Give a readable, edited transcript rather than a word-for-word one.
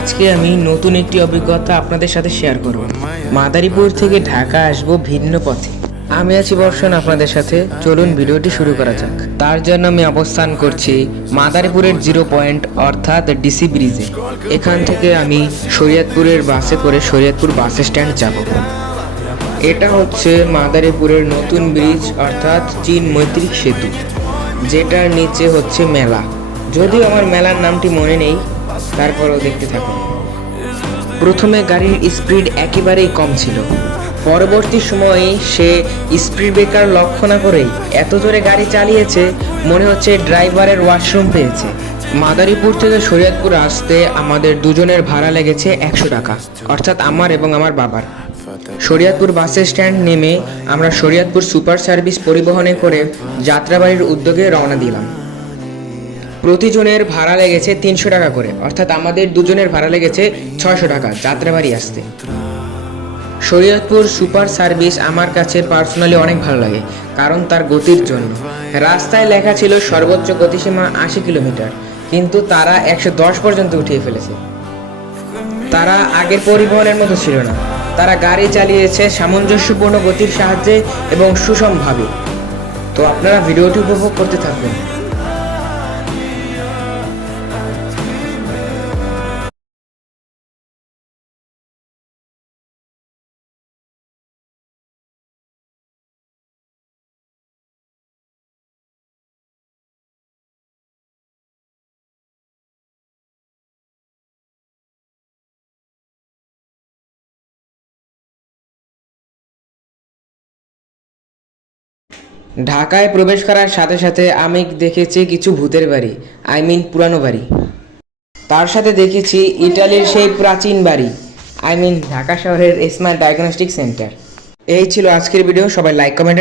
আজকে আমি নতুন একটি অভিজ্ঞতা আপনাদের সাথে শেয়ার করব। মাদারীপুর থেকে ঢাকা আসব ভিন্ন পথে। আমি আছি বর্ষণ আপনাদের সাথে, চলুন ভিডিওটি শুরু করা যাক। তার জন্য আমি অবস্থান করছি মাদারীপুরের 0 পয়েন্ট অর্থাৎ ডিসি ব্রিজে। এখান থেকে আমি শরীয়তপুরের বাসে করে শরীয়তপুর বাস স্ট্যান্ড যাব। এটা হচ্ছে মাদারীপুরের নতুন ব্রিজ অর্থাৎ চীন মৈত্রী সেতু, যেটার নিচে হচ্ছে মেলা। যদিও আমার মেলার নামটি মনে নেই, তারপরেও দেখতে থাকুন। প্রথমে গাড়ির স্পিড একেবারেই কম ছিল, পরবর্তী সময়ে সে স্পিড ব্রেকার লক্ষ্য না করেই এত জোরে গাড়ি চালিয়েছে মনে হচ্ছে ড্রাইভারের ওয়াশরুম পেয়েছে। মাদারীপুর থেকে শরীয়তপুর আসতে আমাদের দুজনের ভাড়া লেগেছে 100 টাকা, অর্থাৎ আমার এবং আমার বাবার। শরীয়তপুর বাস স্ট্যান্ড নেমে আমরা শরীয়তপুর সুপার সার্ভিস পরিবহনে করে যাত্রাবাড়ির উদ্যোগে রওনা দিলাম। প্রতিজনের ভাড়া লেগেছে 300 টাকা করে, অর্থাৎ আমাদের দুজনের ভাড়া লেগেছে 600 টাকা যাত্রাবাড়ি আসতে। শরীয়তপুর সুপার সার্ভিস আমার কাছে পার্সোনালি অনেক ভালো লাগে, কারণ তার গতির জন্য। রাস্তায় লেখা ছিল সর্বোচ্চ গতিসীমা 80 কিলোমিটার, কিন্তু তারা 110 পর্যন্ত উঠিয়ে ফেলেছে। তারা আগের পরিবহনের মতো ছিল না, তারা গাড়ি চালিয়েছে সামঞ্জস্যপূর্ণ গতির সাহায্যে এবং সুষমভাবে। তো আপনারা ভিডিওটি উপভোগ করতে থাকবেন। ঢাকায় প্রবেশ করার সাথে সাথে আমি দেখেছি কিছু ভূতের বাড়ি, পুরানো বাড়ি। তার সাথে দেখেছি ইটালির সেই প্রাচীন বাড়ি, ঢাকা শহরের স্মাইল ডায়াগনস্টিক সেন্টার। এই ছিল আজকের ভিডিও। সবাই লাইক, কমেন্ট